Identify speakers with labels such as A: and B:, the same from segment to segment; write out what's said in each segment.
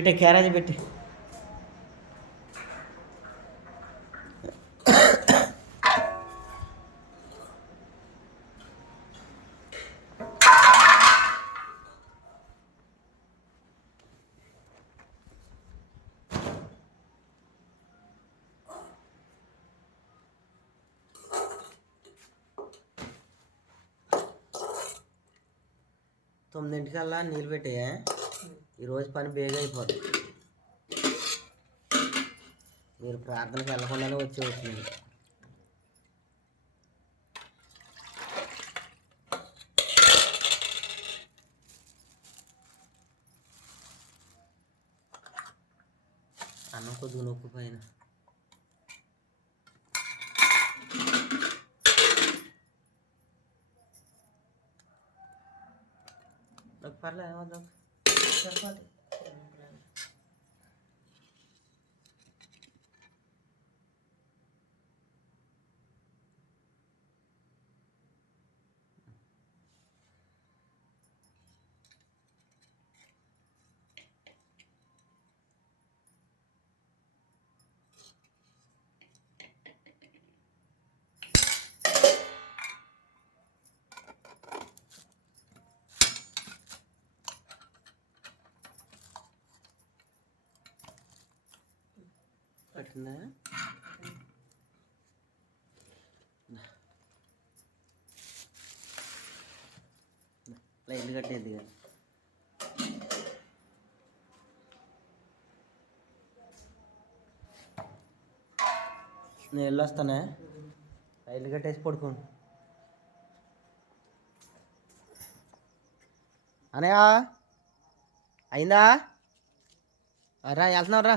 A: పెట్టే క్యారేజ్ పెట్టి తొమ్మిదింటికల్లా నీళ్ళు పెట్టాయా ఈరోజు పని బేగా అయిపోతుంది మీరు ప్రార్థనకి వెళ్ళకుండానే వచ్చేవచ్చు అన్నం కొద్దిగా నొప్పి పైన. నాకు 说话
B: 的。
A: పట్టిందా లైట్లు కట్టేది కదా. నేను వెళ్ళొస్తానే? లైన్ కట్టేసి పడుకోండి అనయా? అయిందా? రా వెళ్తున్నావు రా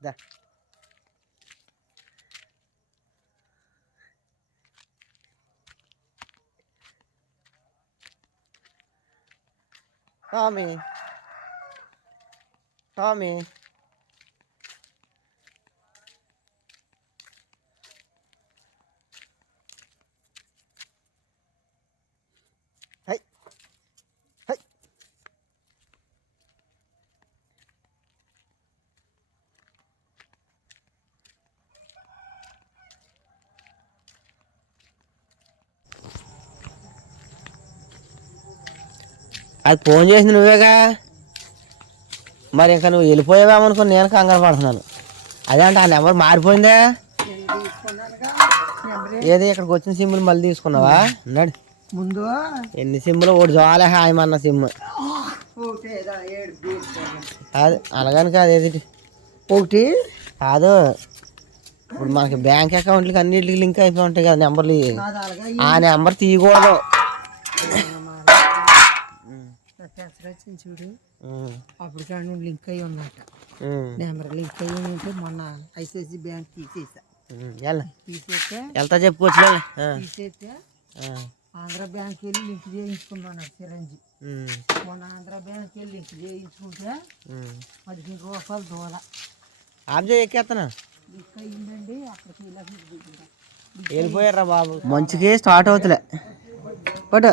A: de. Tommy. Tommy. అది ఫోన్ చేసింది నువ్వేగా? మరి ఇంకా నువ్వు వెళ్ళిపోయావేమనుకుని నేను కంగారు పడుతున్నాను. అదే అంటే ఆ నెంబర్ మారిపోయిందే? ఏది ఇక్కడికి వచ్చిన సిమ్లు మళ్ళీ తీసుకున్నావా? అన్నాడు
B: ముందు?
A: ఎన్ని సిమ్లు ఒకటి చాలే హాయమన్న సిమ్. కాదు అలాగని కాదు ఏది?
B: ఒకటి?
A: కాదు. ఇప్పుడు మనకి బ్యాంక్ అకౌంట్లకి అన్నిటికి లింక్ అయిపోయి ఉంటాయి కదా నెంబర్లు. ఆ నెంబర్ తీయకూడదు.
B: పెన్షన్ వచ్చింది చూడు అప్పుడు కానీ లింక్ అయ్యి ఉన్నట్ట
A: ఉమ్,
B: నెంబర్ లింక్ అయ్యి ఉంటే మొన్న ఐసిఐసి బ్యాంక్ తీసేసా. తీసేస్తే
A: వెళ్తా చెప్పుకోవచ్చు
B: తీసేస్తే
A: ఆ,
B: ఆంధ్ర బ్యాంక్ వెళ్ళి లింక్ చేయించుకున్నాను చిరంజీ మొన్న ఆంధ్ర బ్యాంక్ వెళ్ళి లింక్ చేయించుకుంటే. పదిహేను రూపాయలు దూల.
A: చేయి ఎక్కేస్తాను
B: లింక్ అయ్యిందండి అక్కడికి ఇలా.
A: వెళ్ళిపోయారా బాబు. మంచిగా స్టార్ట్ అవుతులే. బట్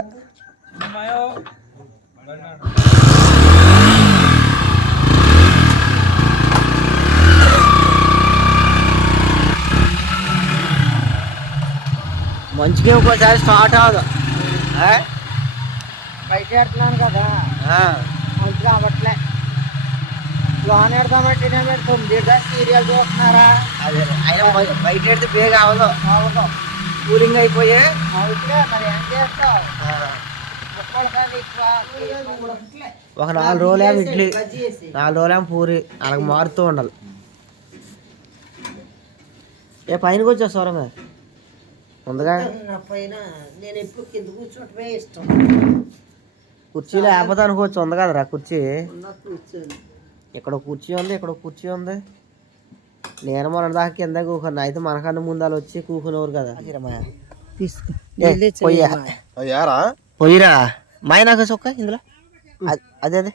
A: మంచిగా ఇంకోసారి స్టార్ట్ అవ్వదు?
B: బయట పెడుతున్నాను కదా. మంచిగా అవ్వట్లే లోన్ పెడతామంటే తొమ్మిది సీరియల్ చూస్తున్నారా?
A: అదే అయినా బయ- బయట పెడితే బేగ అవ్వదు
B: అవును
A: కూలింగ్ అయిపోయి.
B: అవుతే మరి ఏం చేస్తావు?
A: ఒక నాలుగు రోజులేమో ఇడ్లీ. నాలుగు రోజులేమో పూరి. అలాగ మారుతూ ఉండాలి. ఏ పైనకి వచ్చా స్వరమే ఉందిగా?
B: పైన నేను ఎప్పుడు కింద కూర్చోటమే ఇష్టం
A: కుర్చీ లేకపోతే అనుకోవచ్చు. ఉంది కదరా కుర్చీ. ఇక్కడ కుర్చీ ఉంది ఇక్కడ కుర్చీ ఉంది. నేను మొన్న దాకా కింద కూకున్నా అయితే మనకన్నా ముందాలు వచ్చి కూకునేవారు కదా.
B: తీసుకో
A: ఏ, పొయ్యా
C: యారా
A: పొయ్యిరా మాయ నాకు చొక్క ఇందులో అదే అదే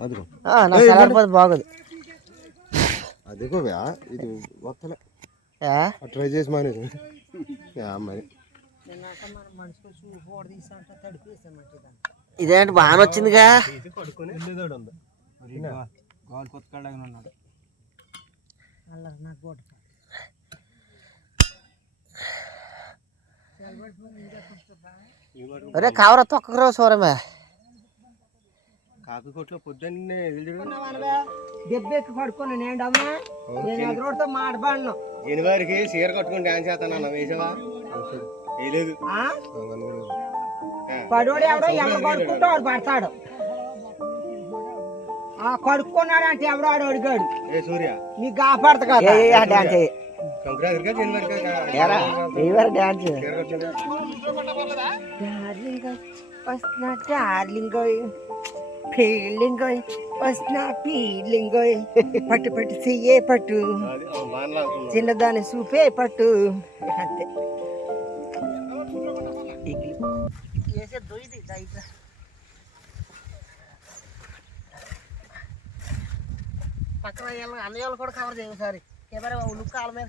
C: అది
A: ఆ, నాకు సలాడిపోతే బాగోదు.
C: అదిగో ఇది వస్తలే
A: ఏ?
C: ట్రై చేసి మానేది యా మరి.
B: నిన్నట మన మనిషికి చూపు
A: ఒరే కావర తొక్కరా సూరమే.
C: కాఫీ కొట్లో పొద్దున్నే
B: దెబ్బెక్కి పడుకుని నేను అమ్మా నేను ఎదురుతో మాట్లాడను
C: జనవరికి చీర కట్టుకుని డాన్స్ చేస్తాను వేసావా? వేయలేదు.
B: ఆ? పడోడు ఎవడో వాడు పడతాడు. ఆ కడుక్కున్నాడు అంటే ఎవడో వాడు అడిగాడు.
C: ఏ సూర్య?
B: నీకు కాపాడదు కదా.
A: డాన్స్ డాన్స్
B: డార్లింగ్ వస్తున్నా డార్లింగ్ ఫీలింగ్ వస్తున్నా ఫీలింగ్ పట్టు పట్టు చెయ్యే పట్టు. చిన్నదాని చూపే పట్టు. అంతే.
A: పక్కన అన్నయ్య వాళ్ళు కూడా కవర్ చేయవు సారి કેમેરા ઓલું કાળ મેં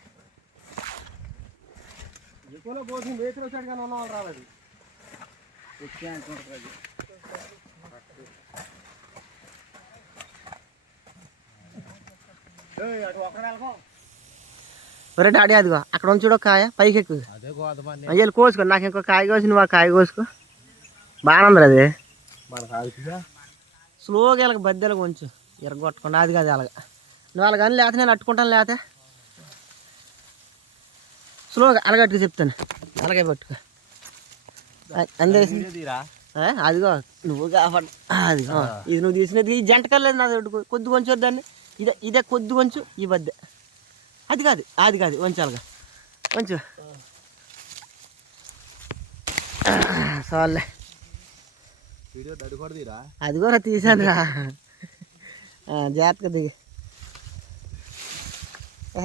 C: ఎక్కువలో వచ్చాడు కానీ ఉన్న వాళ్ళు రాలేదు. ఏయ్, అటు ఒక్కడ వెళ్ళకో.
A: ఒరే డాడీ అదిగో అక్కడ ఉంచి చూడు ఒక కాయ పైకి
C: అదే
A: అయ్యాలి కోసుకో నాకు ఇంకో కాయ కోసి నువ్వు ఆ కాయ కోసుకో. బాగానే ఉంది అది. స్లోగా వెళ్ళక బద్దెలు కొంచెం ఎరగొట్టకుండా అది కాదు అలాగ నువ్వు అలాగ అని లేత నేను అట్టుకుంటాను లేత స్లోగా అలగట్టుకు చెప్తాను. అలాగే పట్టుకో. అ- అందేసి ఆ, అదిగో. నువ్వు కాబట్టి అదిగో. ఇది నువ్వు తీసినది ఈ జంట కలేదు కొ- కొద్ది కొంచెం దాన్ని. ఇదే ఇదే కొద్ది కొంచెం ఈ బద్దె. అది కాదు అది కాదు. వంచాలిగా. కొంచెం
C: తీరా
A: అది కూడా తీసాను రా జాగ్రత్తగా దిగి.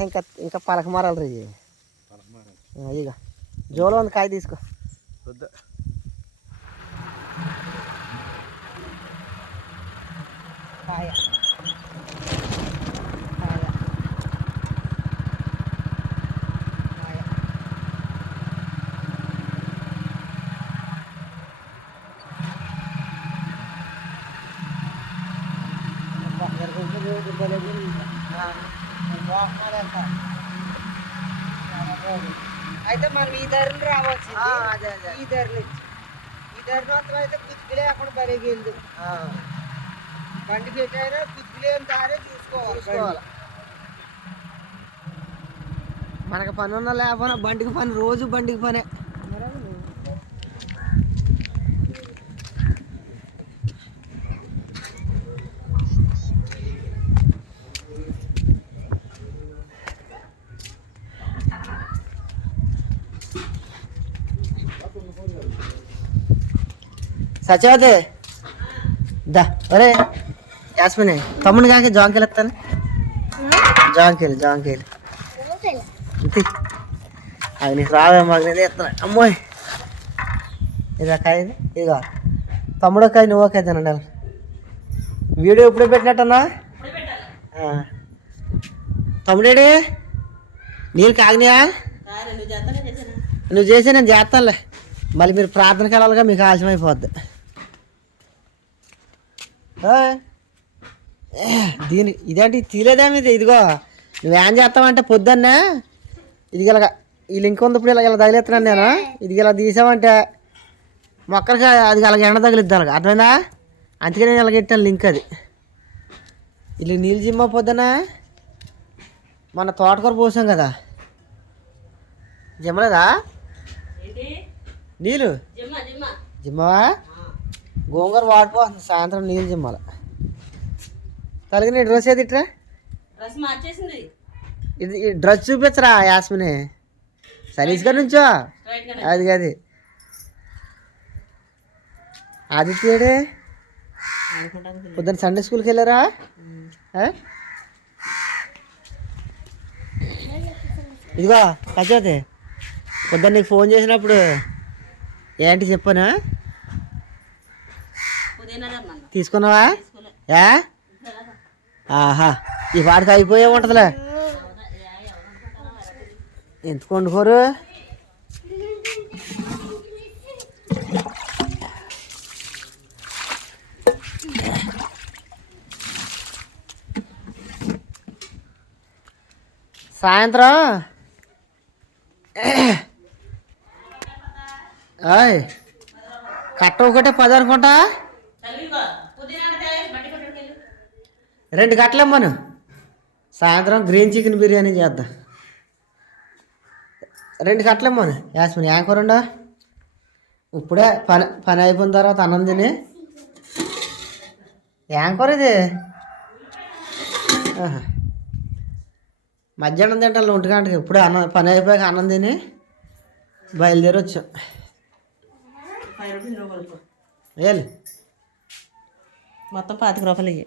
A: ఇంకా ఇంకా పలక మారాలి రీ ఇక జోలో ఉంది కాయ తీసుకో.
C: వద్దా.
B: కాయ కాయ కాయ అయితే మనం ఈ ధరలు రావచ్చు
A: అదే అదే.
B: ఈ ధరలు ఈ ధరలు మాత్రం అయితే కుచ్చుకులే అక్కడ బరిగేది బండి పెట్టైనా కుచ్చుకులేం దారే చూసుకోవాలి
A: చూసుకోవాలి. మనకు పని ఉన్నా లేకపోయినా బండికి పని రోజు బండికి పనే. సత్యవతి. దా ఒరే యాస్మిని తమ్ముని కాక జాంకాయలు ఎత్తాను. జాంకాయలు ఇంతి. అది నీకు రావే మగనేది ఎత్తాను అమ్మోయ్. ఇది కాయ ఇది ఇదిగో. తమ్ముడు కాయ నువ్వు కాయ తినండి. వీడియో ఎప్పుడే పెట్టినట్టన్నా. తమ్ముడేడి? నీళ్ళు కాగినాయా నువ్వు చేసి నేను చేస్తానులే. మళ్ళీ మీరు ప్రార్థనకి వెళ్ళాలిగా మీకు ఆలస్యం అయిపోద్ది దీని ఇదేంటి తీలేదేమి ఇది ఇదిగో నువ్వేం చేస్తావంటే పొద్దున్నే ఇది ఇలాగ ఈ లింక్ ఉంది ఇప్పుడు ఇలా ఇలా తగిలేస్తున్నాను నేను. ఇది ఇలా తీసావంటే మొక్కలకి అది అలాగ ఎండ తగిలిద్ది అలాగ. అర్థమైందా? అందుకే నేను ఇలాగ పెట్టాను లింక్ అది. ఇలా నీళ్ళు జిమ్మ పొద్దున మన తోటకూర పోసాం కదా. జిమ్మలేదా? నీళ్ళు? జిమ్మవా? గోంగూర వాడిపోతుంది సాయంత్రం నీళ్ళు జిమ్మాలి తలగి నీ డ్రెస్ ఏది ఇట్రా?
D: డ్రెస్ మార్చేసింది.
A: ఇది ఈ డ్రెస్ చూపించరా యాస్మిని? సరీస్గా నుంచో? అది కాదు. ఆదిత్యుడే? పొద్దున్న సండే స్కూల్కి వెళ్ళారా? ఇదిగో కచోతి. పొద్దున్న నీకు ఫోన్ చేసినప్పుడు ఏంటి చెప్పనా? తీసుకున్నావా? ఏ? ఆహా ఈ పాటకు అయిపోయే ఉంటుందిలే. ఎందుకు వండుకోరు? సాయంత్రం? కట్ట ఒకటే పది అనుకుంటా? రెండు గంటలమ్మను. సాయంత్రం గ్రీన్ చికెన్ బిర్యానీ చేద్దాం. రెండు గంటలమ్మను. యాస్మిన్ యాంకరుండా ఇప్పుడే పని పని అయిపోయిన తర్వాత అన్నం తిని. యాంకర్ ఇది? ఆహా. మధ్యాహ్నం తింటాను ఒంటి గంటకి. ఇప్పుడే అన్నం పని అయిపోయాక అన్నం తిని బయలుదేరి వచ్చాం.
D: మొత్తం పాతిక రూపాయలు ఇయ్యి.